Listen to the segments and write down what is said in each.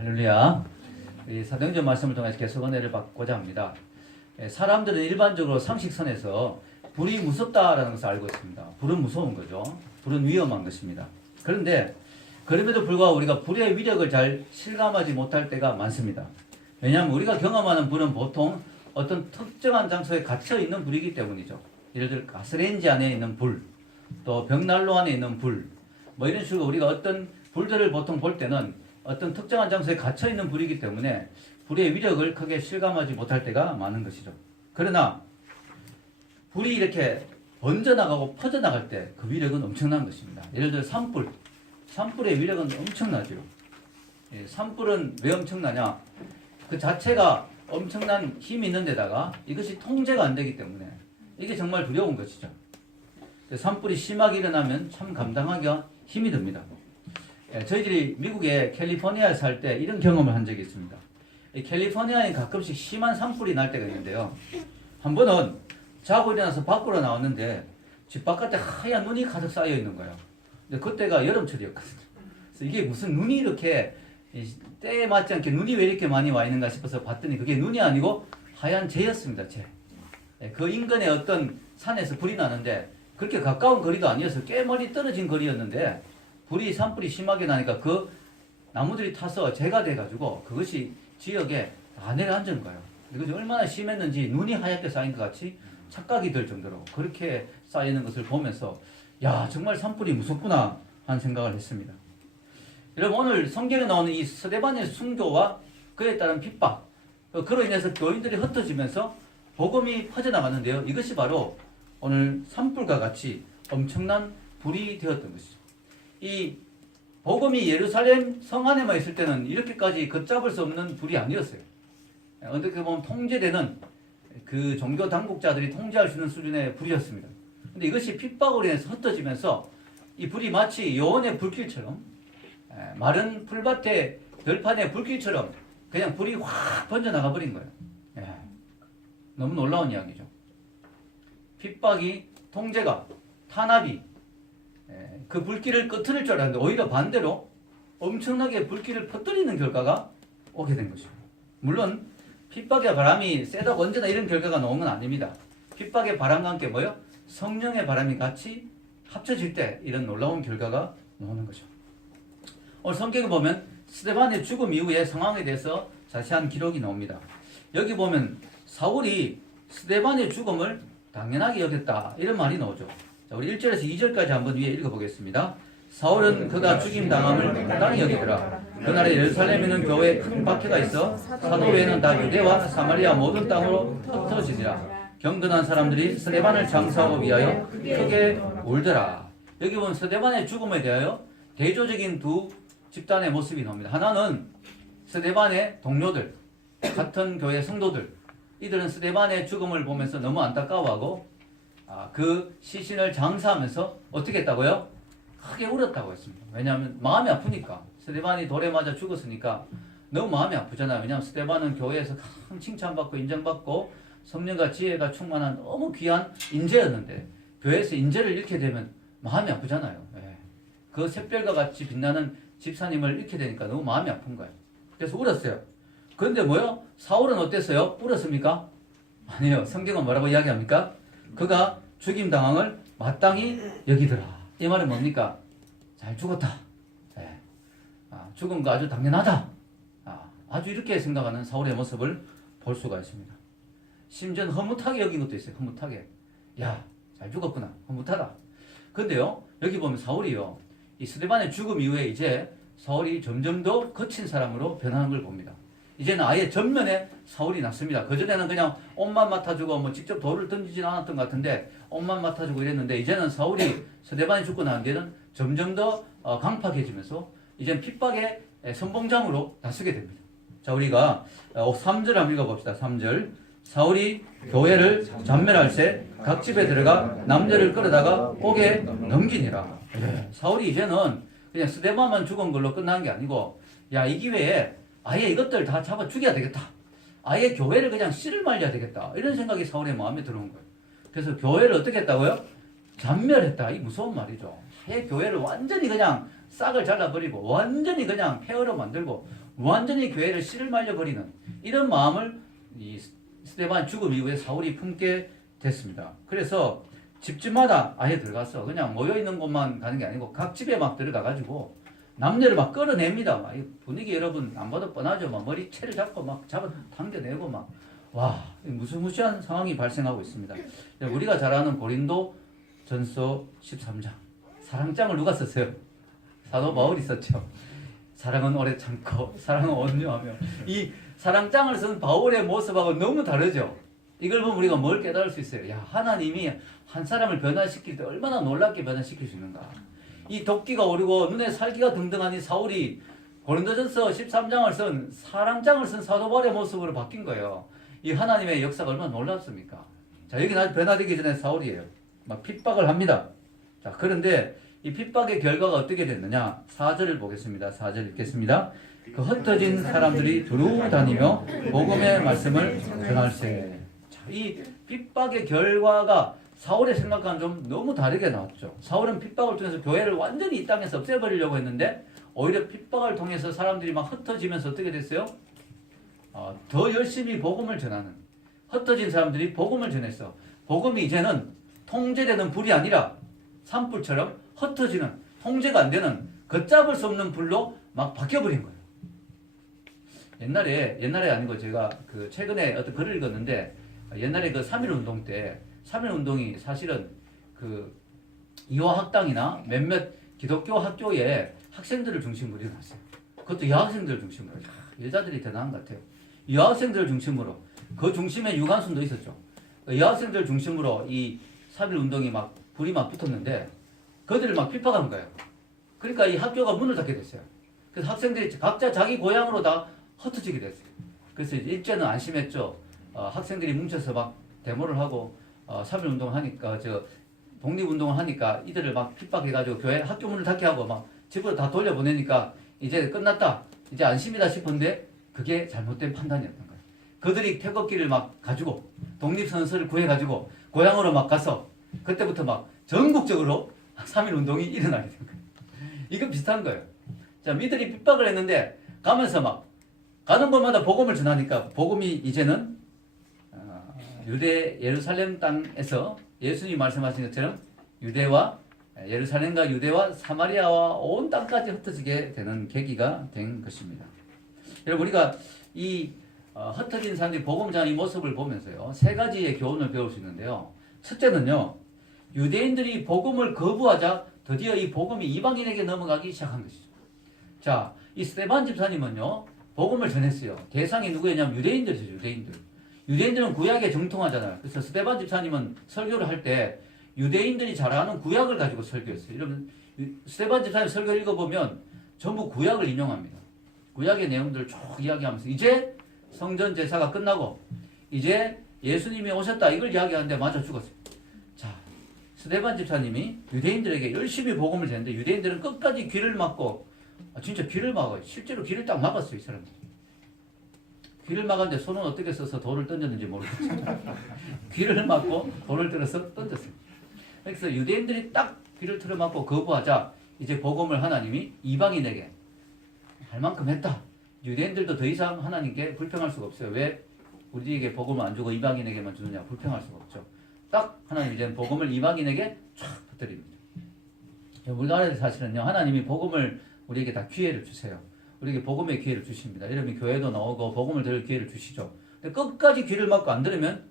할렐루야. 이 사도행전 말씀을 통해서 계속 은혜를 받고자 합니다. 사람들은 일반적으로 상식선에서 불이 무섭다라는 것을 알고 있습니다. 불은 무서운 거죠. 불은 위험한 것입니다. 그런데 그럼에도 불구하고 우리가 불의 위력을 잘 실감하지 못할 때가 많습니다. 왜냐하면 우리가 경험하는 불은 보통 어떤 특정한 장소에 갇혀 있는 불이기 때문이죠. 예를 들어 가스레인지 안에 있는 불, 또 벽난로 안에 있는 불, 뭐 이런 식으로 우리가 어떤 불들을 보통 볼 때는 어떤 특정한 장소에 갇혀 있는 불이기 때문에 불의 위력을 크게 실감하지 못할 때가 많은 것이죠. 그러나 불이 이렇게 번져나가고 퍼져나갈 때 그 위력은 엄청난 것입니다. 예를 들어 산불의 위력은 엄청나죠. 산불은 왜 엄청나냐? 그 자체가 엄청난 힘이 있는 데다가 이것이 통제가 안 되기 때문에 이게 정말 두려운 것이죠. 산불이 심하게 일어나면 참 감당하기가 힘이 듭니다. 저희들이 미국의 캘리포니아에 살 때 이런 경험을 한 적이 있습니다. 이 캘리포니아에 가끔씩 심한 산불이 날 때가 있는데요. 한 번은 자고 일어나서 밖으로 나왔는데 집 바깥에 하얀 눈이 가득 쌓여 있는 거예요. 근데 그때가 여름철이었거든요. 그래서 이게 무슨 눈이 이렇게 때에 맞지 않게 눈이 왜 이렇게 많이 와 있는가 싶어서 봤더니 그게 눈이 아니고 하얀 재였습니다. 재. 그 인근의 어떤 산에서 불이 나는데 그렇게 가까운 거리도 아니어서 꽤 멀리 떨어진 거리였는데 산불이 심하게 나니까 그 나무들이 타서 재가 돼가지고 그것이 지역에 다 내려앉은 거예요. 이것이 얼마나 심했는지 눈이 하얗게 쌓인 것 같이 착각이 들 정도로 그렇게 쌓이는 것을 보면서 야 정말 산불이 무섭구나 하는 생각을 했습니다. 여러분 오늘 성경에 나오는 이 스데반의 순교와 그에 따른 핍박 그로 인해서 교인들이 흩어지면서 복음이 퍼져나갔는데요. 이것이 바로 오늘 산불과 같이 엄청난 불이 되었던 것이죠. 이 복음이 예루살렘 성 안에만 있을 때는 이렇게까지 걷잡을 수 없는 불이 아니었어요. 어떻게 보면 통제되는 그 종교 당국자들이 통제할 수 있는 수준의 불이었습니다. 근데 이것이 핍박으로 인해서 흩어지면서 이 불이 마치 여원의 불길처럼 마른 풀밭의 들판의 불길처럼 그냥 불이 확 번져나가 버린 거예요. 너무 놀라운 이야기죠. 핍박이 통제가 탄압이 그 불길을 끄트릴 줄 알았는데 오히려 반대로 엄청나게 불길을 퍼뜨리는 결과가 오게 된 것입니다. 물론 핍박의 바람이 세다고 언제나 이런 결과가 나오는 건 아닙니다. 핍박의 바람과 함께 뭐요? 성령의 바람이 같이 합쳐질 때 이런 놀라운 결과가 나오는 거죠. 오늘 성경에 보면 스데반의 죽음 이후의 상황에 대해서 자세한 기록이 나옵니다. 여기 보면 사울이 스데반의 죽음을 당연하게 여겼다 이런 말이 나오죠. 자, 우리 1절에서 2절까지 한번 위에 읽어보겠습니다. 사울은 그가 죽임당함을 마땅히 여기더라. 그날에 예루살렘에 있는 교회에 큰 박해가 있어 사도 외에는 다 유대와 사마리아 모든 땅으로 흩어지니라. 경건한 사람들이 스데반을 장사하고 위하여 크게 울더라. 여기 보면 스데반의 죽음에 대하여 대조적인 두 집단의 모습이 나옵니다. 하나는 스데반의 동료들, 같은 교회 성도들, 이들은 스데반의 죽음을 보면서 너무 안타까워하고 그 시신을 장사하면서 어떻게 했다고요? 크게 울었다고 했습니다. 왜냐하면 마음이 아프니까 스데반이 돌에 맞아 죽었으니까 너무 마음이 아프잖아요. 왜냐하면 스데반은 교회에서 큰 칭찬받고 인정받고 성령과 지혜가 충만한 너무 귀한 인재였는데 교회에서 인재를 잃게 되면 마음이 아프잖아요. 그 샛별과 같이 빛나는 집사님을 잃게 되니까 너무 마음이 아픈 거예요. 그래서 울었어요. 그런데 뭐요? 사울은 어땠어요? 울었습니까? 아니에요. 성경은 뭐라고 이야기합니까? 그가 죽임당함을 마땅히 여기더라. 이 말은 뭡니까? 잘 죽었다. 죽은 거 아주 당연하다. 아주 이렇게 생각하는 사울의 모습을 볼 수가 있습니다. 심지어 흐뭇하게 여긴 것도 있어요. 흐뭇하게. 야, 잘 죽었구나. 흐뭇하다. 근데요, 여기 보면 사울이요. 이 스데반의 죽음 이후에 이제 사울이 점점 더 거친 사람으로 변하는 걸 봅니다. 이제는 아예 전면에 사울이 났습니다. 그전에는 그냥 옷만 맡아주고 뭐 직접 돌을 던지진 않았던 것 같은데 옷만 맡아주고 이랬는데 이제는 사울이 스데반이 죽고 난 뒤에는 점점 더 강팍해지면서 이제는 핍박의 선봉장으로 나서게 됩니다. 자, 우리가 3절 한번 읽어봅시다. 3절. 사울이 교회를 잔멸할새 각 집에 들어가 남자를 끌어다가 옥에 넘기니라. 사울이 이제는 그냥 스데반만 죽은 걸로 끝난 게 아니고 야, 이 기회에 아예 이것들 다 잡아 죽여야 되겠다. 아예 교회를 그냥 씨를 말려야 되겠다. 이런 생각이 사울의 마음에 들어온 거예요. 그래서 교회를 어떻게 했다고요? 잔멸했다. 이 무서운 말이죠. 아예 교회를 완전히 그냥 싹을 잘라버리고 완전히 그냥 폐허로 만들고 완전히 교회를 씨를 말려버리는 이런 마음을 이 스데반 죽음 이후에 사울이 품게 됐습니다. 그래서 집집마다 아예 들어가서 그냥 모여있는 곳만 가는 게 아니고 각 집에 막 들어가가지고 남녀를 막 끌어냅니다. 막 분위기 여러분 안 봐도 뻔하죠. 막 머리채를 잡고 막 당겨내고 막 와, 무시무시한 상황이 발생하고 있습니다. 우리가 잘 아는 고린도 전서 13장. 사랑장을 누가 썼어요? 사도 바울이 썼죠. 사랑은 오래 참고, 사랑은 온유하며. 이 사랑장을 쓴 바울의 모습하고 너무 다르죠? 이걸 보면 우리가 뭘 깨달을 수 있어요? 야, 하나님이 한 사람을 변화시킬 때 얼마나 놀랍게 변화시킬 수 있는가. 이 도끼가 오르고 눈에 살기가 등등한 이 사울이 고린도전서 13장을 쓴 사랑장을 쓴 사도 바울의 모습으로 바뀐 거예요. 이 하나님의 역사가 얼마나 놀랍습니까? 자, 여기는 아직 변화되기 전에 사울이에요. 막 핍박을 합니다. 자, 그런데 이 핍박의 결과가 어떻게 됐느냐? 4절을 보겠습니다. 4절 읽겠습니다. 그 흩어진 사람들이 두루 다니며 복음의 말씀을 전할세. 자, 이 핍박의 결과가 사울의 생각과는 좀 너무 다르게 나왔죠. 사울은 핍박을 통해서 교회를 완전히 이 땅에서 없애버리려고 했는데 오히려 핍박을 통해서 사람들이 막 흩어지면서 어떻게 됐어요? 더 열심히 복음을 전하는 흩어진 사람들이 복음을 전했어. 복음이 이제는 통제되는 불이 아니라 산불처럼 흩어지는 통제가 안 되는 걷잡을 수 없는 불로 막 바뀌어버린 거예요. 옛날에 아니고 제가 그 최근에 어떤 글을 읽었는데 옛날에 그 3.1운동 때 3.1운동이 사실은 그 이화학당이나 몇몇 기독교 학교에 학생들을 중심으로 일어났어요. 그것도 여학생들을 중심으로. 여자들이 대단한 것 같아요. 여학생들을 중심으로 그 중심에 유관순도 있었죠. 여학생들 중심으로 이 3.1운동이 막 불이 막 붙었는데 그들을 막 핍박한 거예요. 그러니까 이 학교가 문을 닫게 됐어요. 그래서 학생들이 각자 자기 고향으로 다 흩어지게 됐어요. 그래서 일제는 안심했죠. 학생들이 뭉쳐서 막 데모를 하고 3.1운동을 하니까 독립운동을 하니까 이들을 막 핍박해가지고 교회 학교 문을 닫게 하고 막 집으로 다 돌려보내니까 이제 끝났다. 이제 안심이다 싶은데 그게 잘못된 판단이었던 거예요. 그들이 태극기를 막 가지고 독립선서를 구해가지고 고향으로 막 가서 그때부터 막 전국적으로 3.1운동이 일어나게 된 거예요. 이건 비슷한 거예요. 자, 미들이 핍박을 했는데 가면서 막 가는 곳마다 복음을 전하니까 복음이 이제는 유대 예루살렘 땅에서 예수님이 말씀하신 것처럼 예루살렘과 유대와 사마리아와 온 땅까지 흩어지게 되는 계기가 된 것입니다. 여러분 우리가 이 흩어진 사람들이 복음 전하는 이 모습을 보면서요 3가지의 교훈을 배울 수 있는데요. 첫째는요 유대인들이 복음을 거부하자 드디어 이 복음이 이방인에게 넘어가기 시작한 것이죠. 자, 이 스데반 집사님은요 복음을 전했어요. 대상이 누구였냐면 유대인들이죠. 유대인들은 구약에 정통하잖아요. 그래서 스데반 집사님은 설교를 할 때 유대인들이 잘 아는 구약을 가지고 설교했어요. 여러분 스데반 집사님 설교 읽어보면 전부 구약을 인용합니다. 구약의 내용들을 쭉 이야기하면서 이제 성전 제사가 끝나고 이제 예수님이 오셨다 이걸 이야기하는데 맞아 죽었어요. 자, 스데반 집사님이 유대인들에게 열심히 복음을 전했는데 유대인들은 끝까지 귀를 막고 진짜 귀를 막아요. 실제로 귀를 딱 막았어요. 이 사람들. 귀를 막았는데 손은 어떻게 써서 돌을 던졌는지 모르겠어요. 귀를 막고 돌을 들어서 던졌어요. 그래서 유대인들이 딱 귀를 틀어막고 거부하자 이제 복음을 하나님이 이방인에게 할 만큼 했다. 유대인들도 더 이상 하나님께 불평할 수가 없어요. 왜 우리에게 복음을 안 주고 이방인에게만 주느냐 불평할 수가 없죠. 딱 하나님 이제 복음을 이방인에게 쫙 퍼뜨립니다. 우리나라에서 사실은요 하나님이 복음을 우리에게 다 기회를 주세요. 우리에게 복음의 기회를 주십니다. 여러분이 교회도 나오고 복음을 들을 기회를 주시죠. 근데 끝까지 귀를 막고 안 들으면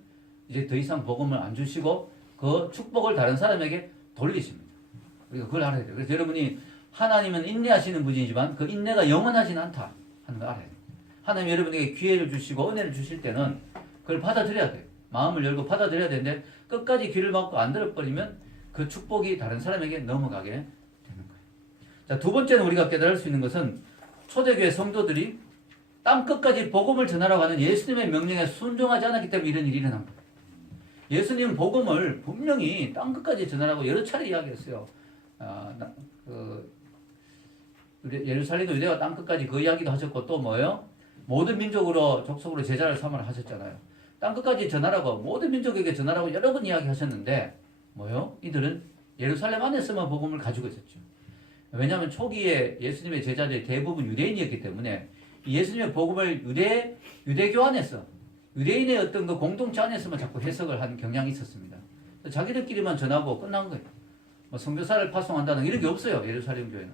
이제 더 이상 복음을 안 주시고 그 축복을 다른 사람에게 돌리십니다. 우리가 그걸 알아야 돼요. 그래서 여러분이 하나님은 인내하시는 분이지만 그 인내가 영원하진 않다 하는 걸 알아야 돼요. 하나님 여러분에게 기회를 주시고 은혜를 주실 때는 그걸 받아들여야 돼요. 마음을 열고 받아들여야 되는데 끝까지 귀를 막고 안 들어버리면 그 축복이 다른 사람에게 넘어가게 되는 거예요. 자, 두 번째는 우리가 깨달을 수 있는 것은 초대교회 성도들이 땅 끝까지 복음을 전하라고 하는 예수님의 명령에 순종하지 않았기 때문에 이런 일이 일어난 거예요. 예수님은 복음을 분명히 땅 끝까지 전하라고 여러 차례 이야기했어요. 예루살렘과 유대와 땅 끝까지 그 이야기도 하셨고 또 뭐예요? 모든 민족으로 족속으로 제자를 삼으라 하셨잖아요. 땅 끝까지 전하라고 모든 민족에게 전하라고 여러 번 이야기하셨는데 뭐예요? 이들은 예루살렘 안에서만 복음을 가지고 있었죠. 왜냐하면 초기에 예수님의 제자들이 대부분 유대인이었기 때문에 예수님의 복음을 유대교 안에서 유대인의 어떤 그 공동체 안에서만 자꾸 해석을 한 경향이 있었습니다. 자기들끼리만 전하고 끝난 거예요. 뭐 선교사를 파송한다는 이런 게 없어요. 예루살렘 교회는.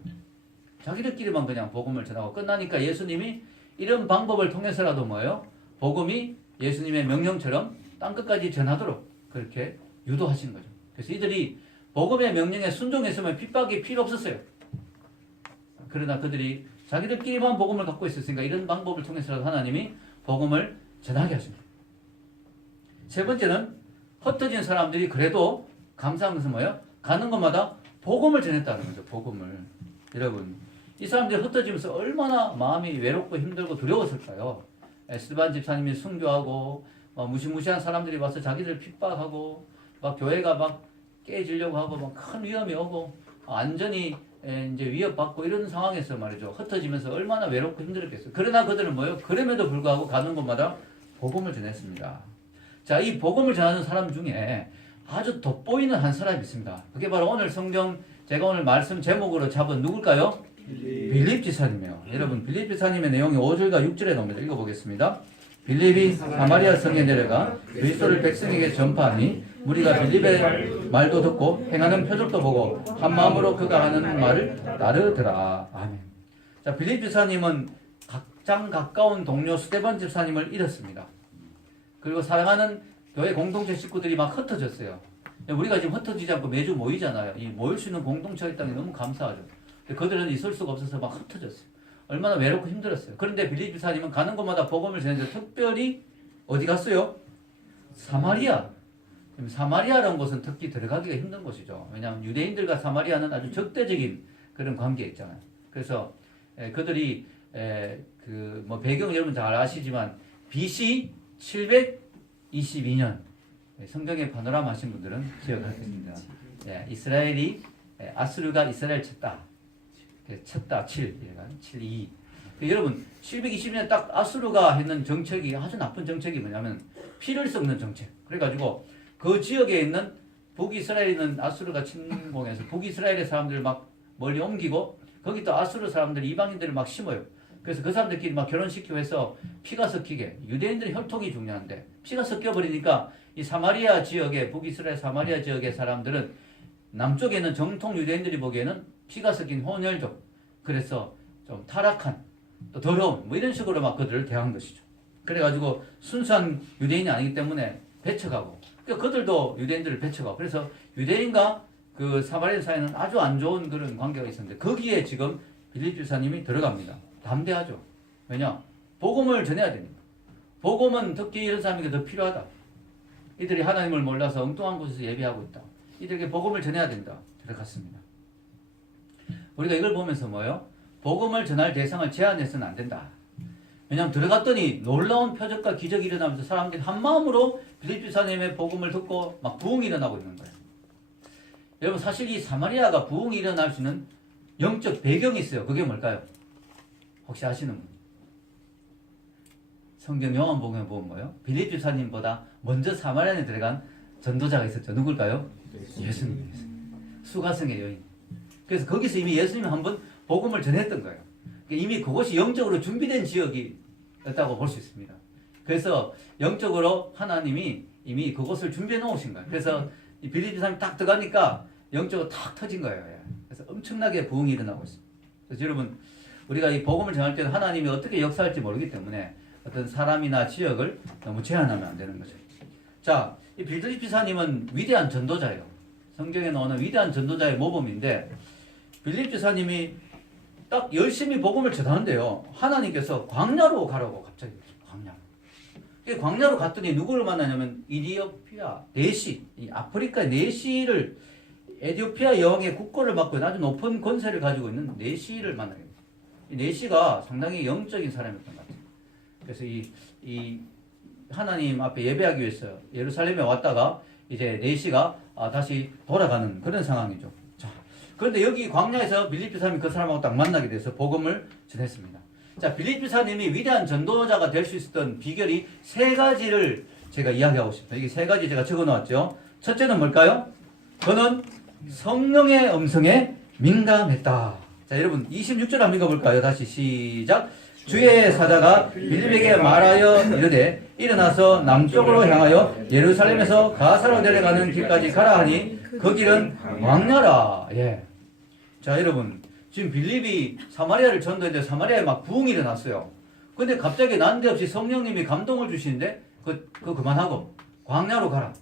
자기들끼리만 그냥 복음을 전하고 끝나니까 예수님이 이런 방법을 통해서라도 뭐예요? 복음이 예수님의 명령처럼 땅끝까지 전하도록 그렇게 유도하신 거죠. 그래서 이들이 복음의 명령에 순종했으면 핍박이 필요 없었어요. 그러나 그들이 자기들끼리만 복음을 갖고 있었으니까 이런 방법을 통해서라도 하나님이 복음을 전하게 하십니다. 세 번째는 흩어진 사람들이 그래도 감사한 것은 뭐예요? 가는 곳마다 복음을 전했다는 거죠. 복음을. 여러분, 이 사람들이 흩어지면서 얼마나 마음이 외롭고 힘들고 두려웠을까요? 스데반 집사님이 순교하고 막 무시무시한 사람들이 와서 자기들 핍박하고 막 교회가 막 깨지려고 하고 막 큰 위험이 오고 안전이 이제 위협받고 이런 상황에서 말이죠. 흩어지면서 얼마나 외롭고 힘들었겠어요. 그러나 그들은 뭐예요? 그럼에도 불구하고 가는 곳마다 복음을 전했습니다. 자, 이 복음을 전하는 사람 중에 아주 돋보이는 한 사람이 있습니다. 그게 바로 오늘 성경 제가 오늘 말씀 제목으로 잡은 누굴까요? 빌립 지사님이에요. 여러분, 빌립 지사님의 내용이 5절과 6절에 나옵니다. 읽어보겠습니다. 빌립이 사마리아 성에 내려가 그리스도를 백성에게 전파하니 무리가 빌립의 말도 듣고 행하는 표적도 보고 한 마음으로 그가 하는 말을 따르더라. 아멘. 자, 빌립 지사님은 가장 가까운 동료 스데반 집사님을 잃었습니다. 그리고 사랑하는 교회 공동체 식구들이 막 흩어졌어요. 우리가 지금 흩어지지 않고 매주 모이잖아요. 이 모일 수 있는 공동체가 있다는 게 너무 감사하죠. 근데 그들은 있을 수가 없어서 막 흩어졌어요. 얼마나 외롭고 힘들었어요. 그런데 빌립 지사님은 가는 곳마다 복음을 전했는데 특별히 어디 갔어요? 사마리아. 사마리아라는 곳은 특히 들어가기가 힘든 곳이죠. 왜냐하면 유대인들과 사마리아는 아주 적대적인 그런 관계가 있잖아요. 그래서 그들이 그 뭐 배경 여러분 잘 아시지만 BC 722년 성경의 파노라마 하신 분들은 기억하겠습니다. 이스라엘이 아수르가 이스라엘 쳤다. 722. 여러분 722년 딱 아수르가 했는 정책이 아주 나쁜 정책이 뭐냐면 피를 섞는 정책. 그래가지고 그 지역에 있는 북이스라엘에 있는 아수르가 침공해서 북이스라엘의 사람들을 막 멀리 옮기고 거기 또 아수르 사람들이 이방인들을 막 심어요. 그래서 그 사람들끼리 막 결혼시키고 해서 피가 섞이게. 유대인들의 혈통이 중요한데 피가 섞여버리니까 이 사마리아 지역에 북이스라엘 사마리아 지역의 사람들은 남쪽에 있는 정통 유대인들이 보기에는 피가 섞인 혼혈족. 그래서 좀 타락한 또 더러운 뭐 이런 식으로 막 그들을 대한 것이죠. 그래가지고 순수한 유대인이 아니기 때문에 배척하고 그러니까 그들도 유대인들을 배척하고 그래서 유대인과 그 사마리아 사이는 아주 안 좋은 그런 관계가 있었는데 거기에 지금 빌립 집사님이 들어갑니다. 담대하죠. 왜냐? 복음을 전해야 됩니다. 복음은 특히 이런 사람에게 더 필요하다. 이들이 하나님을 몰라서 엉뚱한 곳에서 예배하고 있다. 이들에게 복음을 전해야 된다. 들어갔습니다. 우리가 이걸 보면서 뭐예요? 복음을 전할 대상을 제한해서는 안 된다. 왜냐하면 들어갔더니 놀라운 표적과 기적이 일어나면서 사람들이 한 마음으로 빌립 집사님의 복음을 듣고 막 부흥이 일어나고 있는 거예요. 여러분 사실 이 사마리아가 부흥이 일어날 수 있는 영적 배경이 있어요. 그게 뭘까요? 혹시 아시는 분? 성경 요한복음에 보면 뭐예요? 빌립 집사님보다 먼저 사마리아에 들어간 전도자가 있었죠. 누굴까요? 예수님이었어요. 수가성의 여인. 그래서 거기서 이미 예수님이 한번 복음을 전했던 거예요. 이미 그것이 영적으로 준비된 지역이었다고 볼 수 있습니다. 그래서 영적으로 하나님이 이미 그것을 준비해 놓으신 거예요. 그래서 이 빌립 집사님이 딱 들어가니까 영적으로 탁 터진 거예요. 그래서 엄청나게 부흥이 일어나고 있습니다. 그래서 여러분 우리가 이 복음을 전할 때는 하나님이 어떻게 역사할지 모르기 때문에 어떤 사람이나 지역을 너무 제한하면 안 되는 거죠. 자, 이 빌립 집사님은 위대한 전도자예요. 성경에 나오는 위대한 전도자의 모범인데 빌립 집사님이 딱 열심히 복음을 전하는데요. 하나님께서 광야로 가라고 갑자기 광야. 광야로 갔더니 누구를 만나냐면 이디오피아 내시, 이 아프리카 내시를 에티오피아 여왕의 국고를 맡고 아주 높은 권세를 가지고 있는 내시를 만나게 됩니다. 이 내시가 상당히 영적인 사람이었던 것 같아요. 그래서 이 하나님 앞에 예배하기 위해서 예루살렘에 왔다가 이제 내시가 다시 돌아가는 그런 상황이죠. 자, 그런데 여기 광야에서 빌립 집사님이 그 사람하고 딱 만나게 돼서 복음을 전했습니다. 자, 빌립 집사님이 위대한 전도자가 될 수 있었던 비결이 세 가지를 제가 이야기하고 싶습니다. 이게 세 가지 제가 적어 놓았죠. 첫째는 뭘까요? 그는 성령의 음성에 민감했다. 자, 여러분 26절 한번 읽어볼까요? 다시 시작. 주의 사자가 빌립에게 말하여 이르되 일어나서 남쪽으로 향하여 예루살렘에서 가사로 내려가는 길까지 가라 하니 그 길은 광야라. 예. 자, 여러분 지금 빌립이 사마리아를 전도했는데 사마리아에 막 부흥이 일어났어요. 근데 갑자기 난데없이 성령님이 감동을 주시는데 그거 그만하고 광야로 가라.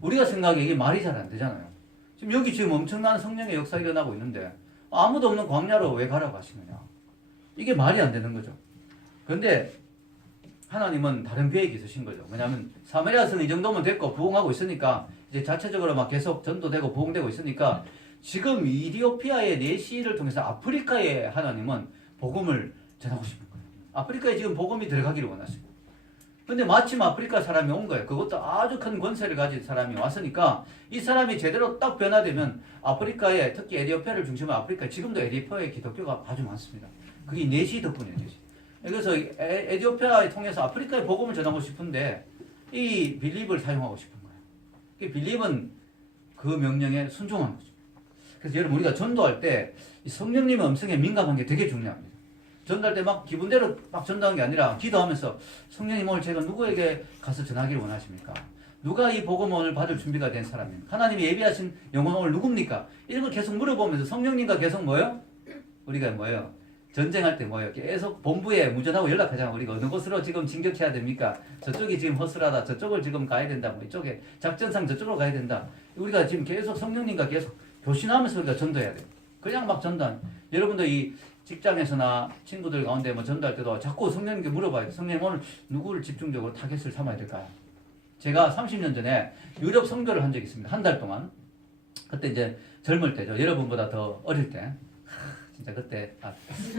우리가 생각하기에 이게 말이 잘 안 되잖아요. 지금 여기 지금 엄청난 성령의 역사가 일어나고 있는데 아무도 없는 광야로 왜 가라고 하시느냐. 이게 말이 안 되는 거죠. 그런데 하나님은 다른 계획이 있으신 거죠. 왜냐하면 사마리아서는 이 정도면 됐고 부흥하고 있으니까 이제 자체적으로 막 계속 전도되고 부흥되고 있으니까 지금 이디오피아의 내시를 통해서 아프리카에 하나님은 복음을 전하고 싶은 거예요. 아프리카에 지금 복음이 들어가기를 원하시고. 근데 마침 아프리카 사람이 온 거예요. 그것도 아주 큰 권세를 가진 사람이 왔으니까 이 사람이 제대로 딱 변화되면 아프리카에 특히 에디오피아를 중심으로 아프리카에 지금도 에디오피아의 기독교가 아주 많습니다. 그게 내시 덕분이에요. 내시. 그래서 에디오피아를 통해서 아프리카에 복음을 전하고 싶은데 이 빌립을 사용하고 싶은 거예요. 빌립은 그 명령에 순종한 거죠. 그래서 여러분 우리가 전도할 때 성령님의 음성에 민감한 게 되게 중요합니다. 전도할 때 막 기분대로 막 전도하는 게 아니라 기도하면서 성령님 오늘 제가 누구에게 가서 전하기를 원하십니까? 누가 이 복음 오늘 받을 준비가 된 사람입니까? 하나님이 예비하신 영혼 오늘 누굽니까? 이런 걸 계속 물어보면서 성령님과 계속 뭐예요? 우리가 뭐예요? 전쟁할 때 뭐예요? 계속 본부에 무전하고 연락하잖아요. 우리가 어느 곳으로 지금 진격해야 됩니까? 저쪽이 지금 허술하다. 저쪽을 지금 가야 된다. 뭐 이쪽에 작전상 저쪽으로 가야 된다. 우리가 지금 계속 성령님과 계속 교신하면서 우리가 전도해야 돼요. 그냥 막 전도한. 여러분도 이 직장에서나 친구들 가운데 뭐 전도할 때도 자꾸 성령님께 물어봐요. 성령님 오늘 누구를 집중적으로 타겟을 삼아야 될까요? 제가 30년 전에 유럽 선교를 한 적이 있습니다. 한 달 동안. 그때 이제 젊을 때죠. 여러분보다 더 어릴 때. 진짜 그때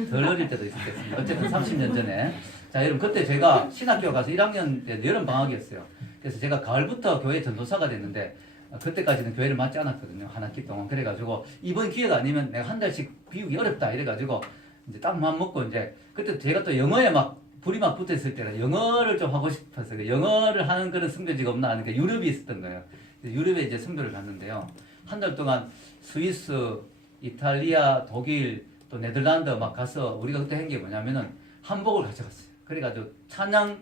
덜 어릴 때도 있을 때였습니다. 어쨌든 30년 전에. 자, 여러분 그때 제가 신학교 가서 1학년 때 여름 방학이었어요. 그래서 제가 가을부터 교회 전도사가 됐는데 그때까지는 교회를 맡지 않았거든요. 한 학기 동안. 그래가지고 이번 기회가 아니면 내가 한 달씩 비우기 어렵다 이래가지고 이제 딱 마음 먹고 이제 그때 제가 또 영어에 막 불이 막 붙어 있을 때라 영어를 좀 하고 싶어서 영어를 하는 그런 선교지가 없나 하니까 유럽이 있었던 거예요. 유럽에 이제 선교를 갔는데요. 한 달 동안 스위스, 이탈리아, 독일, 또 네덜란드 막 가서 우리가 그때 한 게 뭐냐면은 한복을 가져갔어요. 그래가지고 찬양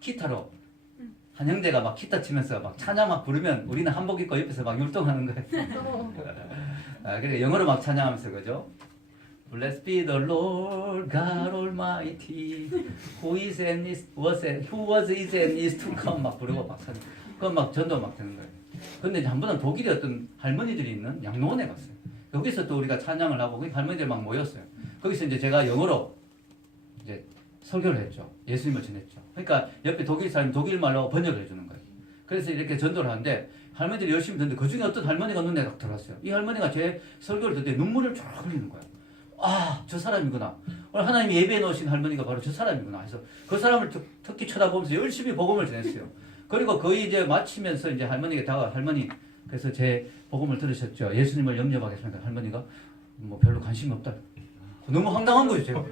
기타로 한 형제가 막 기타 치면서 막 찬양 막 부르면 우리는 한복 입고 옆에서 막 율동하는 거예요. 그러니까 영어로 막 찬양하면서 그죠? Blessed be the Lord God Almighty, who is and is, who was, is and is to come 막 부르고 막 찬양. 그건 막 전도 막 되는 거예요. 근데 이제 한 번은 독일에 어떤 할머니들이 있는 양로원에 갔어요. 거기서 또 우리가 찬양을 하고 거기 할머니들 막 모였어요. 거기서 이제 제가 영어로 이제 설교를 했죠. 예수님을 전했죠. 그러니까 옆에 독일 사람이 독일 말로 번역을 해주는 거예요. 그래서 이렇게 전도를 하는데 할머니들이 열심히 듣는데 그 중에 어떤 할머니가 눈에 딱 들어왔어요. 이 할머니가 제 설교를 듣는데 눈물을 쫙 흘리는 거예요. 아, 저 사람이구나. 오늘 하나님이 예배해 놓으신 할머니가 바로 저 사람이구나. 해서 그 사람을 특히 쳐다보면서 열심히 복음을 전했어요. 그리고 거의 이제 마치면서 이제 할머니가 다가 할머니 그래서 제 복음을 들으셨죠. 예수님을 영접하겠습니다. 할머니가 뭐 별로 관심이 없다. 너무 황당한 거죠, 제가.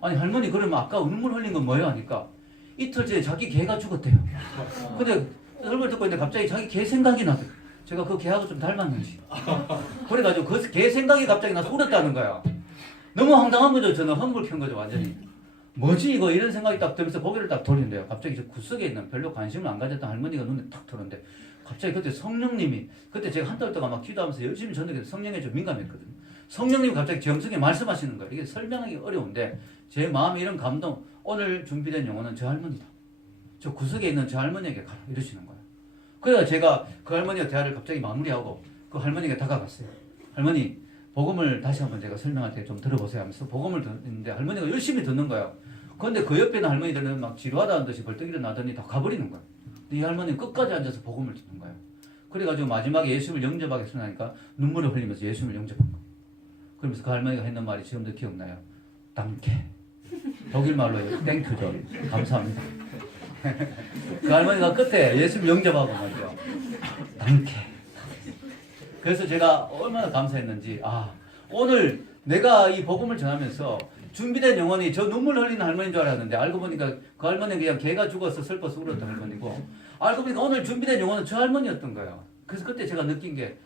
아니, 할머니 그러면 아까 눈물 흘린 건 뭐예요? 하니까 이틀 전에 자기 개가 죽었대요. 근데 설교를 듣고 있는데 갑자기 자기 개 생각이 나더라고요. 제가 그 개하고 좀 닮았는지. 그래가지고 그 개 생각이 갑자기 나서 울었다는 거야. 너무 황당한 거죠. 저는 험불 켠 거죠, 완전히. 뭐지 이거 이런 생각이 딱 들면서 고개를 딱 돌리는데요. 갑자기 저 구석에 있는 별로 관심을 안 가졌던 할머니가 눈에 딱 들었는데 갑자기 그때 성령님이 그때 제가 한 달 동안 막 기도하면서 열심히 전도해서 성령에 좀 민감했거든요. 성령님이 갑자기 제 음성에 말씀하시는 거예요. 이게 설명하기 어려운데 제 마음에 이런 감동. 오늘 준비된 영혼은 저 할머니다. 저 구석에 있는 저 할머니에게 가라 이러시는 거예요. 그래서 제가 그 할머니와 대화를 갑자기 마무리하고 그 할머니가 다가갔어요. 할머니 복음을 다시 한번 제가 설명할 때 좀 들어보세요 하면서 복음을 듣는데 할머니가 열심히 듣는 거예요. 그런데 그 옆에 있는 할머니들은 막 지루하다는 듯이 벌떡 일어나더니 다 가버리는 거예요. 이 할머니는 끝까지 앉아서 복음을 듣는 거예요. 그래가지고 마지막에 예수님을 영접하겠습니다 하니까 눈물을 흘리면서 예수님을 영접한 거예요. 그러면서 그 할머니가 했는 말이 지금도 기억나요. 당케. 독일 말로 땡큐죠. 감사합니다. 그 할머니가 끝에 예수님 영접하고 말이죠. 당케. 그래서 제가 얼마나 감사했는지 오늘 내가 이 복음을 전하면서 준비된 영혼이 저 눈물 흘리는 할머니인 줄 알았는데 알고 보니까 그 할머니는 그냥 개가 죽어서 슬퍼서 울었던 할머니고 알고 보니까 오늘 준비된 영혼은 저 할머니였던 거예요. 그래서 그때 제가 느낀 게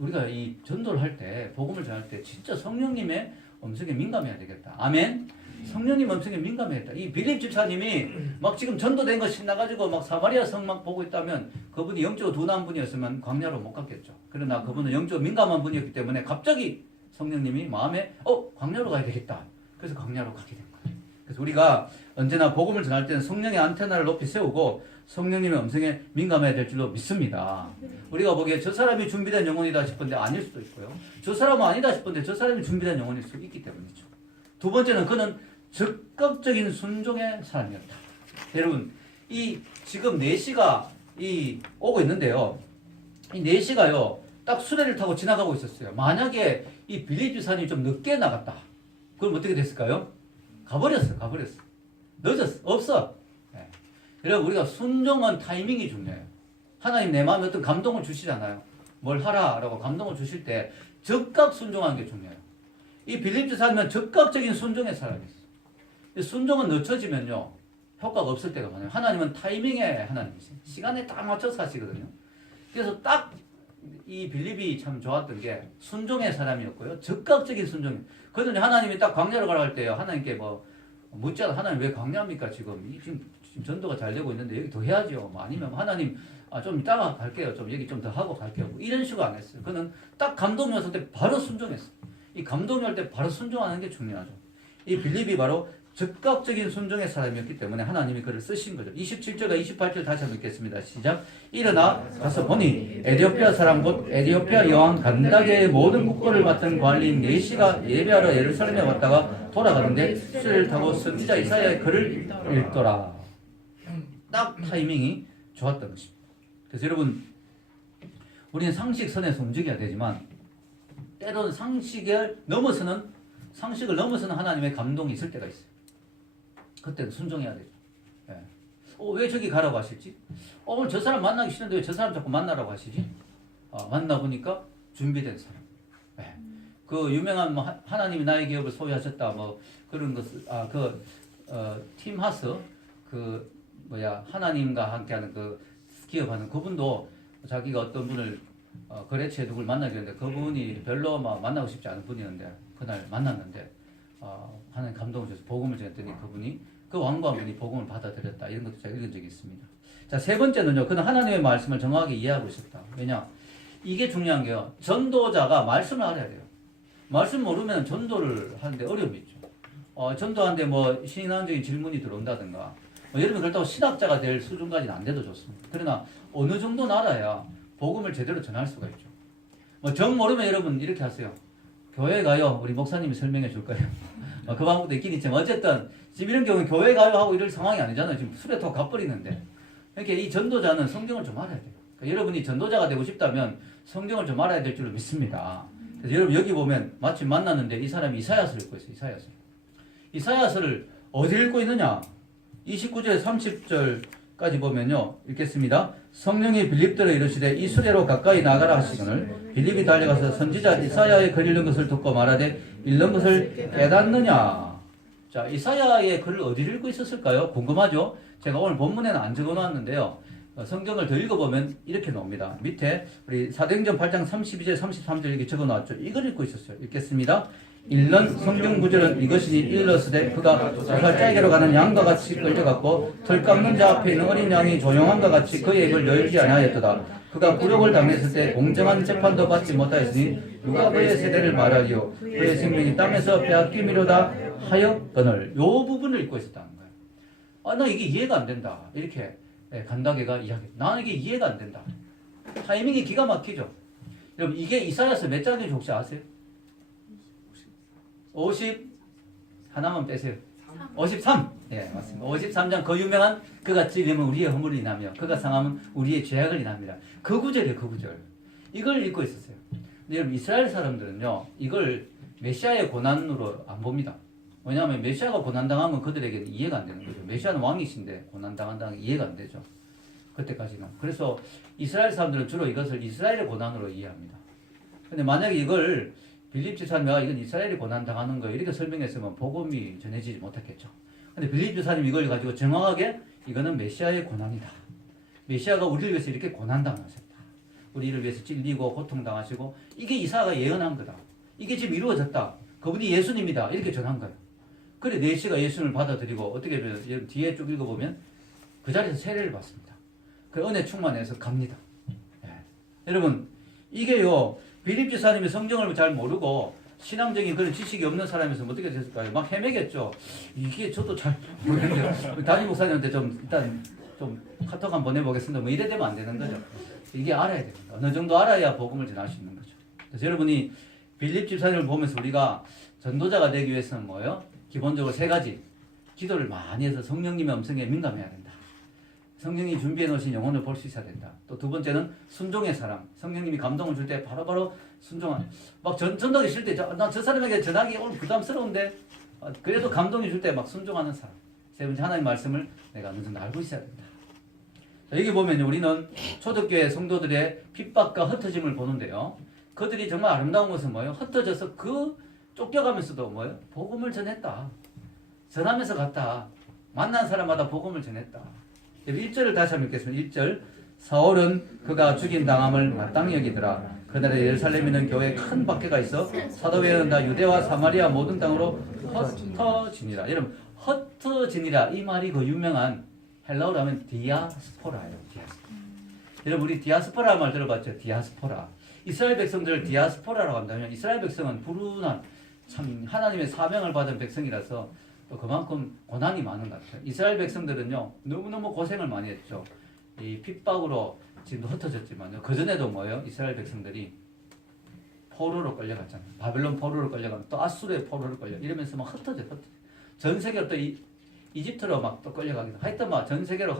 우리가 이 전도를 할 때 복음을 전할 때 진짜 성령님의 음성에 민감해야 되겠다. 아멘. 성령님 음성에 민감해야겠다. 이 빌립 집사님이 막 지금 전도된 거 신나가지고 막 사마리아 성 막 보고 있다면 그분이 영적으로 둔한 분이었으면 광야로 못 갔겠죠. 그러나 그분은 영적으로 민감한 분이었기 때문에 갑자기 성령님이 마음에 광야로 가야 되겠다. 그래서 광야로 가게 된 거예요. 그래서 우리가 언제나 복음을 전할 때는 성령의 안테나를 높이 세우고 성령님의 음성에 민감해야 될 줄로 믿습니다. 우리가 보기에 저 사람이 준비된 영혼이다 싶은데 아닐 수도 있고요. 저 사람은 아니다 싶은데 저 사람이 준비된 영혼일 수 있기 때문이죠. 두 번째는 그는 적극적인 순종의 사람이었다. 여러분, 이 지금 4시가 오고 있는데요. 이 4시가요, 딱 수레를 타고 지나가고 있었어요. 만약에 이 빌립 집사님이 좀 늦게 나갔다. 그럼 어떻게 됐을까요? 가버렸어. 늦었어. 없어. 네. 여러분, 우리가 순종은 타이밍이 중요해요. 하나님 내 마음에 어떤 감동을 주시잖아요. 뭘 하라라고 감동을 주실 때 적극 순종하는 게 중요해요. 이 빌립 집사님은 적극적인 순종의 사람이었어요. 순종은 늦춰지면요, 효과가 없을 때가 많아요. 하나님은 타이밍의 하나님이세요. 시간에 딱 맞춰서 하시거든요. 그래서 딱 이 빌립이 참 좋았던 게 순종의 사람이었고요. 적극적인 순종. 그런데 하나님이 딱 광야로 가라 할 때요, 하나님께 뭐 묻잖아. 하나님 왜 광야입니까? 지금 전도가 잘 되고 있는데 여기 더 해야죠. 뭐 아니면 하나님 좀 이따가 갈게요. 좀 얘기 좀 더 하고 갈게요. 뭐 이런 식으로 안 했어요. 그는 딱 감동이 왔을 때 바로 순종했어요. 이 감동이 올 때 바로 순종하는 게 중요하죠. 이 빌립이 바로 적극적인 순종의 사람이었기 때문에 하나님이 그를 쓰신 거죠. 27절과 28절 다시 한번 읽겠습니다. 시작. 일어나 가서 보니 에디오피아 사람 곧 에디오피아 여왕 간다게의 모든 국고를 맡은 관리인 네시가 예배하러 예루살렘에 왔다가 돌아가는데 수레를 타고 선지자 이사야의 글을 읽더라. 딱 타이밍이 좋았던 것입니다. 그래서 여러분, 우리는 상식선에서 움직여야 되지만 때로는 상식을 넘어서는 하나님의 감동이 있을 때가 있어요. 그때는 순종해야 되죠. 예. 왜 저기 가라고 하실지? 오늘 저 사람 만나기 싫은데 왜 저 사람 자꾸 만나라고 하시지? 만나보니까 준비된 사람. 예. 그 유명한 뭐 하나님이 나의 기업을 소유하셨다 뭐 그런 것을 팀 하스 하나님과 함께하는 그 기업하는 그분도 자기가 어떤 분을 거래처에 누굴 만나게 했는데 그분이 별로 만나고 싶지 않은 분이었는데 그날 만났는데 하나님 감동을 줘서 복음을 전했더니 그분이 그 왕과 분이 복음을 받아들였다. 이런 것도 제가 읽은 적이 있습니다. 자, 세 번째는요. 그는 하나님의 말씀을 정확하게 이해하고 있었다. 왜냐? 이게 중요한 게요. 전도자가 말씀을 알아야 돼요. 말씀 모르면 전도를 하는데 어려움이 있죠. 전도하는데 뭐 신앙적인 질문이 들어온다든가 여러분 그렇다고 신학자가 될 수준까지는 안 돼도 좋습니다. 그러나 어느 정도는 알아야 복음을 제대로 전할 수가 있죠. 뭐 정 모르면 여러분 이렇게 하세요. 교회 가요. 우리 목사님이 설명해 줄 거예요. 그 방법도 있긴 있지만 어쨌든 지금 이런 경우는 교회 가요 하고 이럴 상황이 아니잖아요. 지금 술에 더 가버리는데. 그러니까 이 전도자는 성경을 좀 알아야 돼요. 그러니까 여러분이 전도자가 되고 싶다면 성경을 좀 알아야 될 줄로 믿습니다. 그래서 여러분 여기 보면 마침 만났는데 이 사람이 이사야서를 읽고 있어요. 이사야서를 어디 읽고 있느냐? 29절 30절까지 보면요. 읽겠습니다. 성령이 빌립들을 이르시되 이 수레로 가까이 나가라 하시거늘 빌립이 달려가서 선지자 이사야의 글 읽는 것을 듣고 말하되 읽는 것을 깨닫느냐. 자, 이사야의 글을 어디 읽고 있었을까요? 궁금하죠? 제가 오늘 본문에는 안 적어놨는데요. 성경을 더 읽어보면 이렇게 나옵니다. 밑에 우리 사도행전 8장 32절 33절 이렇게 적어놨죠. 이걸 읽고 있었어요. 읽겠습니다. 읽는 성경 구절은 이것이니 일러스되 그가 도살자에게로 가는 양과 같이 끌려갔고 털 깎는 자 앞에 있는 어린 양이 조용함과 같이 그의 입을 열지 아니하였도다. 그가 굴욕을 당했을 때 공정한 재판도 받지 못하였으니 누가 그의 세대를 말하리요. 그의 생명이 땅에서 빼앗기미로다 하였거늘. 요 부분을 읽고 있었다는 거예요. 나 이게 이해가 안 된다. 이렇게 간다게가 이야기. 나는 이게 이해가 안 된다. 타이밍이 기가 막히죠. 여러분 이게 이사야서 몇 장인지 혹시 아세요? 50 하나만 빼세요. 53. 예, 맞습니다. 53장 그 유명한 그가 찔리면 우리의 허물을 인하며 그가 상하면 우리의 죄악을 인합니다. 그 구절이에요. 그 구절. 이걸 읽고 있었어요. 근데 여러분 이스라엘 사람들은요. 이걸 메시아의 고난으로 안 봅니다. 왜냐하면 메시아가 고난당하면 그들에게는 이해가 안 되는 거죠. 메시아는 왕이신데 고난당한다는 게 이해가 안 되죠. 그때까지는. 그래서 이스라엘 사람들은 주로 이것을 이스라엘의 고난으로 이해합니다. 근데 만약에 이걸 빌립 집사님이 이건 이스라엘이 고난당하는 거예요. 이렇게 설명했으면 복음이 전해지지 못했겠죠. 근데 빌립 집사님이 이걸 가지고 정확하게 이거는 메시아의 고난이다. 메시아가 우리를 위해서 이렇게 고난당하셨다. 우리를 위해서 찔리고 고통당하시고 이게 이사야가 예언한 거다. 이게 지금 이루어졌다. 그분이 예수님이다. 이렇게 전한 거예요. 그래 내시가 예수님을 받아들이고 어떻게 보면 뒤에 쭉 읽어보면 그 자리에서 세례를 받습니다. 그 은혜 충만해서 갑니다. 예. 여러분 이게요 빌립 지사님이 성경을 잘 모르고 신앙적인 그런 지식이 없는 사람이었으면 어떻게 됐을까요? 막 헤매겠죠. 이게 저도 잘 모르겠는데 담임 목사님한테 좀 일단 좀 카톡 한번 보내보겠습니다. 뭐 이래 되면 안 되는 거죠. 이게 알아야 됩니다. 어느 정도 알아야 복음을 전할 수 있는 거죠. 그래서 여러분이 빌립 집사님을 보면서 우리가 전도자가 되기 위해서는 뭐예요? 기본적으로 세 가지. 기도를 많이 해서 성령님의 음성에 민감해야 된다. 성령이 준비해 놓으신 영혼을 볼 수 있어야 된다. 또 두 번째는 순종의 사람. 성령님이 감동을 줄 때 바로바로 순종한. 막 전도하기 싫을 때, 나 저 사람에게 전하기 오늘 부담스러운데, 그래도 감동이 줄 때 막 순종하는 사람. 세 번째, 하나님의 말씀을 내가 어느 정도 알고 있어야 된다. 자, 여기 보면 우리는 초대교회 성도들의 핍박과 흩어짐을 보는데요. 그들이 정말 아름다운 것은 뭐예요? 흩어져서 쫓겨가면서도 뭐예요? 복음을 전했다. 전하면서 갔다. 만난 사람마다 복음을 전했다. 1절을 다시 한번 읽겠습니다. 1절 사울은 그가 죽인 당함을 마땅히 여기더라. 그날에 예루살렘에는 교회에 큰 박해가 있어 사도회는 다 유대와 사마리아 모든 땅으로 흩어지니라. 여러분 흩어지니라 이 말이 그 유명한 헬라어로 하면 디아스포라예요. 여러분 우리 디아스포라 말 들어봤죠? 디아스포라. 이스라엘 백성들을 디아스포라라고 한다면 이스라엘 백성은 불운한 참 하나님의 사명을 받은 백성이라서 또 그만큼 고난이 많은 것 같아요. 이스라엘 백성들은요 너무너무 고생을 많이 했죠. 이 핍박으로 지금도 흩어졌지만요. 그전에도 뭐예요? 이스라엘 백성들이 포로로 끌려갔잖아요. 바벨론 포로로 끌려가면 또 아수르의 포로로 끌려 이러면서 막 흩어져. 전 세계로 또 이집트로 막 또 끌려가기도 하여튼 막 전 세계로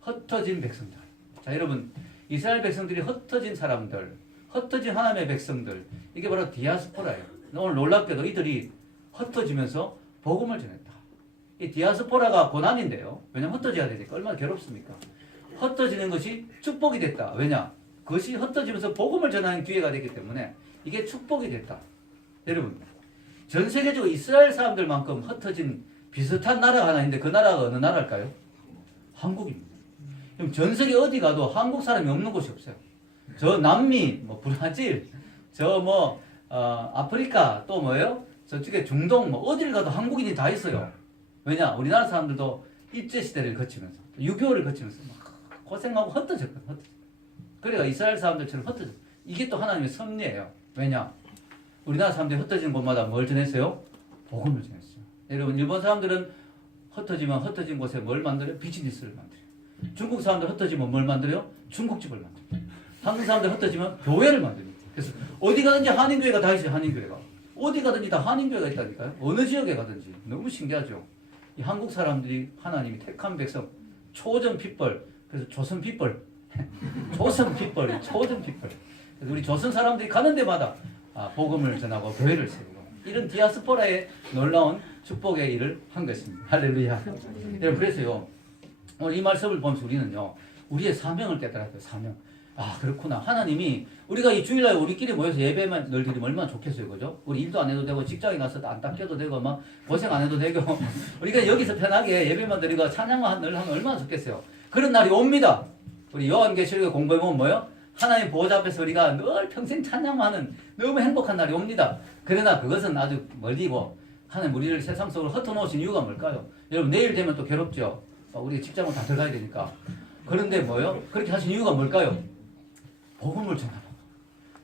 흩어진 백성들. 자 여러분 이스라엘 백성들이 흩어진 사람들, 흩어진 하나님의 백성들 이게 바로 디아스포라예요. 오늘 놀랍게도 이들이 흩어지면서 복음을 전했다. 이 디아스포라가 고난인데요. 왜냐면 흩어져야 되니까 얼마나 괴롭습니까? 흩어지는 것이 축복이 됐다. 왜냐? 그것이 흩어지면서 복음을 전하는 기회가 되기 때문에 이게 축복이 됐다. 여러분 전 세계적으로 이스라엘 사람들만큼 흩어진 비슷한 나라가 하나 있는데 그 나라가 어느 나라일까요? 한국입니다. 그럼 전 세계 어디 가도 한국 사람이 없는 곳이 없어요. 저 남미, 뭐 브라질, 아프리카 또 뭐예요? 저쪽에 중동 뭐 어딜 가도 한국인이 다 있어요. 왜냐? 우리나라 사람들도 일제시대를 거치면서 6.25를 거치면서 막 고생하고 흩어졌거든요. 그래가 이스라엘 사람들처럼 흩어졌어요. 이게 또 하나님의 섭리예요. 왜냐? 우리나라 사람들이 흩어진 곳마다 뭘 전했어요? 복음을 전했어요. 여러분 일본 사람들은 흩어지면 흩어진 곳에 뭘 만들어요? 비즈니스를 만들어요. 중국 사람들 흩어지면 뭘 만들어요? 중국집을 만들어요. 한국 사람들 흩어지면 교회를 만듭니다. 그래서 어디 가든지 한인교회가 다 있어요. 한인교회가. 어디 가든지 다 한인교회가 있다니까요. 어느 지역에 가든지. 너무 신기하죠. 이 한국 사람들이 하나님이 택한 백성, 초전 핏벌, 그래서 조선 핏벌, 조선 핏벌, 초전 핏벌. 그래서 우리 조선 사람들이 가는 데마다 복음을 전하고 교회를 세우고 이런 디아스포라의 놀라운 축복의 일을 한 것입니다. 할렐루야. 여러분 그래서요. 오늘 이 말씀을 보면서 우리는요. 우리의 사명을 깨달아야 돼요. 사명. 그렇구나. 하나님이 우리가 이 주일날 우리끼리 모여서 예배만 늘 드리면 얼마나 좋겠어요. 그죠? 우리 일도 안 해도 되고 직장에 가서 안 닦여도 되고 막 고생 안 해도 되고 우리가 여기서 편하게 예배만 드리고 찬양만 늘 하면 얼마나 좋겠어요. 그런 날이 옵니다. 우리 요한계시록에 공부해보면 뭐요? 하나님 보호자 앞에서 우리가 늘 평생 찬양만 하는 너무 행복한 날이 옵니다. 그러나 그것은 아주 멀리고 하나님 우리를 세상 속으로 흩어놓으신 이유가 뭘까요? 여러분 내일 되면 또 괴롭죠. 우리 직장을 다 들어가야 되니까. 그런데 뭐요? 그렇게 하신 이유가 뭘까요? 복음을 전하라고.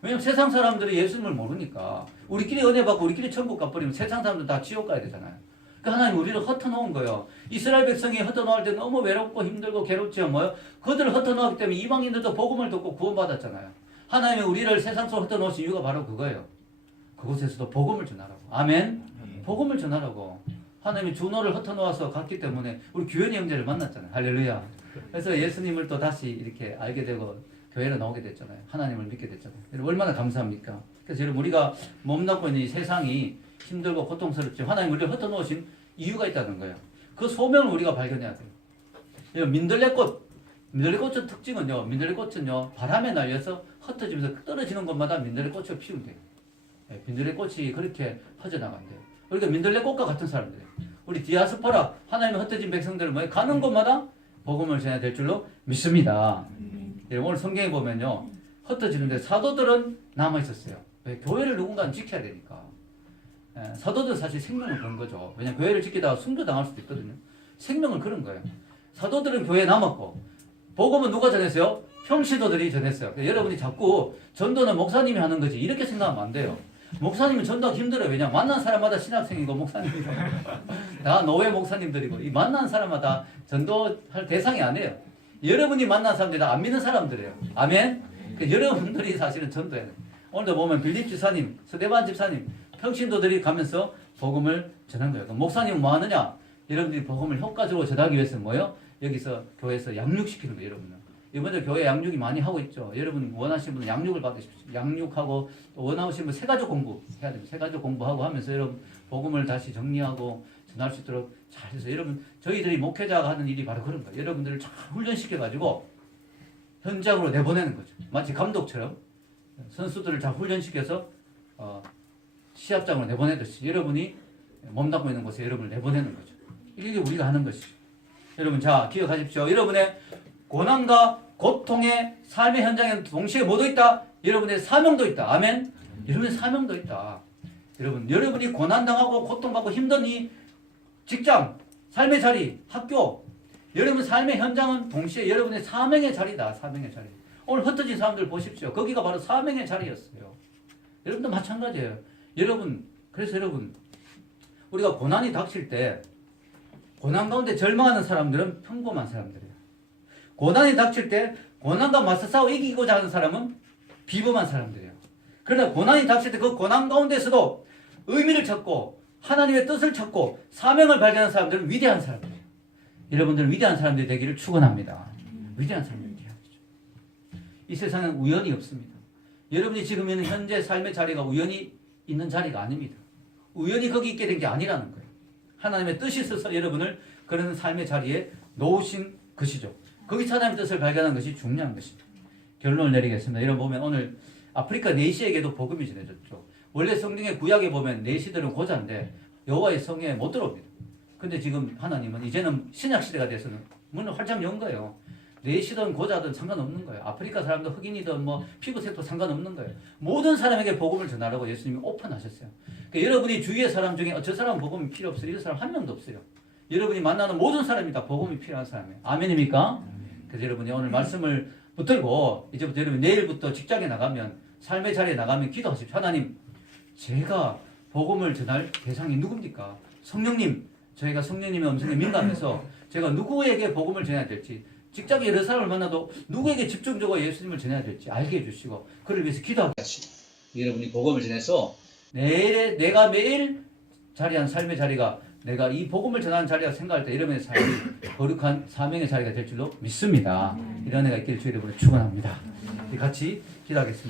왜냐면 세상 사람들이 예수님을 모르니까 우리끼리 은혜 받고 우리끼리 천국 가버리면 세상 사람들 다 지옥 가야 되잖아요. 그러니까 하나님 우리를 흩어놓은 거예요. 이스라엘 백성이 흩어놓을 때 너무 외롭고 힘들고 괴롭죠. 뭐요? 그들을 흩어놓았기 때문에 이방인들도 복음을 듣고 구원받았잖아요. 하나님이 우리를 세상 속으로 흩어놓으신 이유가 바로 그거예요. 그곳에서도 복음을 전하라고. 아멘. 복음을 전하라고. 하나님이 준호를 흩어놓아서 갔기 때문에 우리 규현이 형제를 만났잖아요. 할렐루야. 그래서 예수님을 또 다시 이렇게 알게 되고 교회로 나오게 됐잖아요. 하나님을 믿게 됐잖아요. 여러분 얼마나 감사합니까? 그래서 여러분 우리가 몸담고 있는 이 세상이 힘들고 고통스럽죠. 하나님 우리를 흩어놓으신 이유가 있다는 거예요. 그 소명을 우리가 발견해야 돼요. 여러분 민들레꽃의 특징은요. 민들레꽃은요. 바람에 날려서 흩어지면서 떨어지는 곳마다 민들레꽃을 피운대요. 민들레꽃이 그렇게 퍼져나간대요. 우리가 민들레꽃과 같은 사람들이에요. 우리 디아스포라 하나님의 흩어진 백성들은 뭐예요? 가는 곳마다 복음을 전해야 될 줄로 믿습니다. 오늘 성경에 보면요. 흩어지는데 사도들은 남아있었어요. 왜? 교회를 누군가는 지켜야 되니까. 사도들 사실 생명을 건 거죠. 왜냐하면 교회를 지키다가 순교당할 수도 있거든요. 생명을 그런 거예요. 사도들은 교회에 남았고 복음은 누가 전했어요? 평신도들이 전했어요. 여러분이 자꾸 전도는 목사님이 하는 거지 이렇게 생각하면 안 돼요. 목사님은 전도하기 힘들어요. 왜냐 만난 사람마다 신학생이고 목사님이고 다 노예 목사님들이고 이 만난 사람마다 전도할 대상이 아니에요. 여러분이 만난 사람들이 다 안 믿는 사람들이에요. 아멘? 여러분들이 사실은 전도해야 돼요. 오늘도 보면 빌립 집사님, 스데반 집사님, 평신도들이 가면서 복음을 전한 거예요. 그럼 목사님은 뭐 하느냐? 여러분들이 복음을 효과적으로 전하기 위해서는 뭐예요? 여기서 교회에서 양육시키는 거예요. 여러분은. 이번에 교회 양육이 많이 하고 있죠. 여러분 원하시는 분은 양육을 받으십시오. 양육하고 또 원하시는 분 새가족 공부해야 됩니다. 새가족 공부하고 하면서 여러분 복음을 다시 정리하고 전할 수 있도록 잘해서 여러분 저희들이 목회자가 하는 일이 바로 그런 거예요. 여러분들을 잘 훈련시켜가지고 현장으로 내보내는 거죠. 마치 감독처럼 선수들을 잘 훈련시켜서 시합장으로 내보내듯이 여러분이 몸담고 있는 곳에 여러분을 내보내는 거죠. 이게 우리가 하는 것이죠. 여러분 자 기억하십시오. 여러분의 고난과 고통의 삶의 현장에는 동시에 뭐도 있다? 여러분의 사명도 있다. 아멘? 여러분의 사명도 있다. 여러분이 고난당하고 고통받고 힘든 이 직장, 삶의 자리, 학교 여러분 삶의 현장은 동시에 여러분의 사명의 자리다. 사명의 자리. 오늘 흩어진 사람들 보십시오. 거기가 바로 사명의 자리였어요. 여러분도 마찬가지예요. 그래서 여러분 우리가 고난이 닥칠 때 고난 가운데 절망하는 사람들은 평범한 사람들이에요. 고난이 닥칠 때 고난과 맞서 싸워 이기고자 하는 사람은 비범한 사람들이에요. 그러나 고난이 닥칠 때 그 고난 가운데서도 의미를 찾고 하나님의 뜻을 찾고 사명을 발견하는 사람들은 위대한 사람들이에요. 여러분들은 위대한 사람들이 되기를 축원합니다. 위대한 사람들이 되야죠. 이 세상은 우연이 없습니다. 여러분이 지금 있는 현재 삶의 자리가 우연히 있는 자리가 아닙니다. 우연히 거기 있게 된 게 아니라는 거예요. 하나님의 뜻이 있어서 여러분을 그런 삶의 자리에 놓으신 것이죠. 거기서 하나님의 뜻을 발견하는 것이 중요한 것입니다. 결론을 내리겠습니다. 여러분 보면 오늘 아프리카 내시에게도 복음이 전해졌죠. 원래 성경의 구약에 보면 내시들은 고자인데 여호와의 성에 못 들어옵니다. 근데 지금 하나님은 이제는 신약 시대가 돼서는 문을 활짝 연 거예요. 내시든 고자든 상관없는 거예요. 아프리카 사람도 흑인이든 뭐 피부색도 상관없는 거예요. 모든 사람에게 복음을 전하라고 예수님이 오픈하셨어요. 그러니까 여러분이 주위의 사람 중에 저 사람은 복음이 필요 없어요. 이런 사람 한 명도 없어요. 여러분이 만나는 모든 사람이 다 복음이 필요한 사람이에요. 아멘입니까? 그래서 여러분이 오늘 말씀을 붙들고 이제부터 여러분 내일부터 직장에 나가면 삶의 자리에 나가면 기도하십시오. 하나님 제가 복음을 전할 대상이 누굽니까? 성령님 저희가 성령님의 음성에 민감해서 제가 누구에게 복음을 전해야 될지 직장에 여러 사람을 만나도 누구에게 집중적으로 예수님을 전해야 될지 알게 해주시고 그를 위해서 기도하게 하시고 여러분이 복음을 전해서 내가 매일 자리한 삶의 자리가 내가 이 복음을 전하는 자리라고 생각할 때 여러분의 삶이 거룩한 사명의 자리가 될 줄로 믿습니다. 이런 애가 있기를 주의 이름으로 축원합니다. 같이 기도하겠습니다.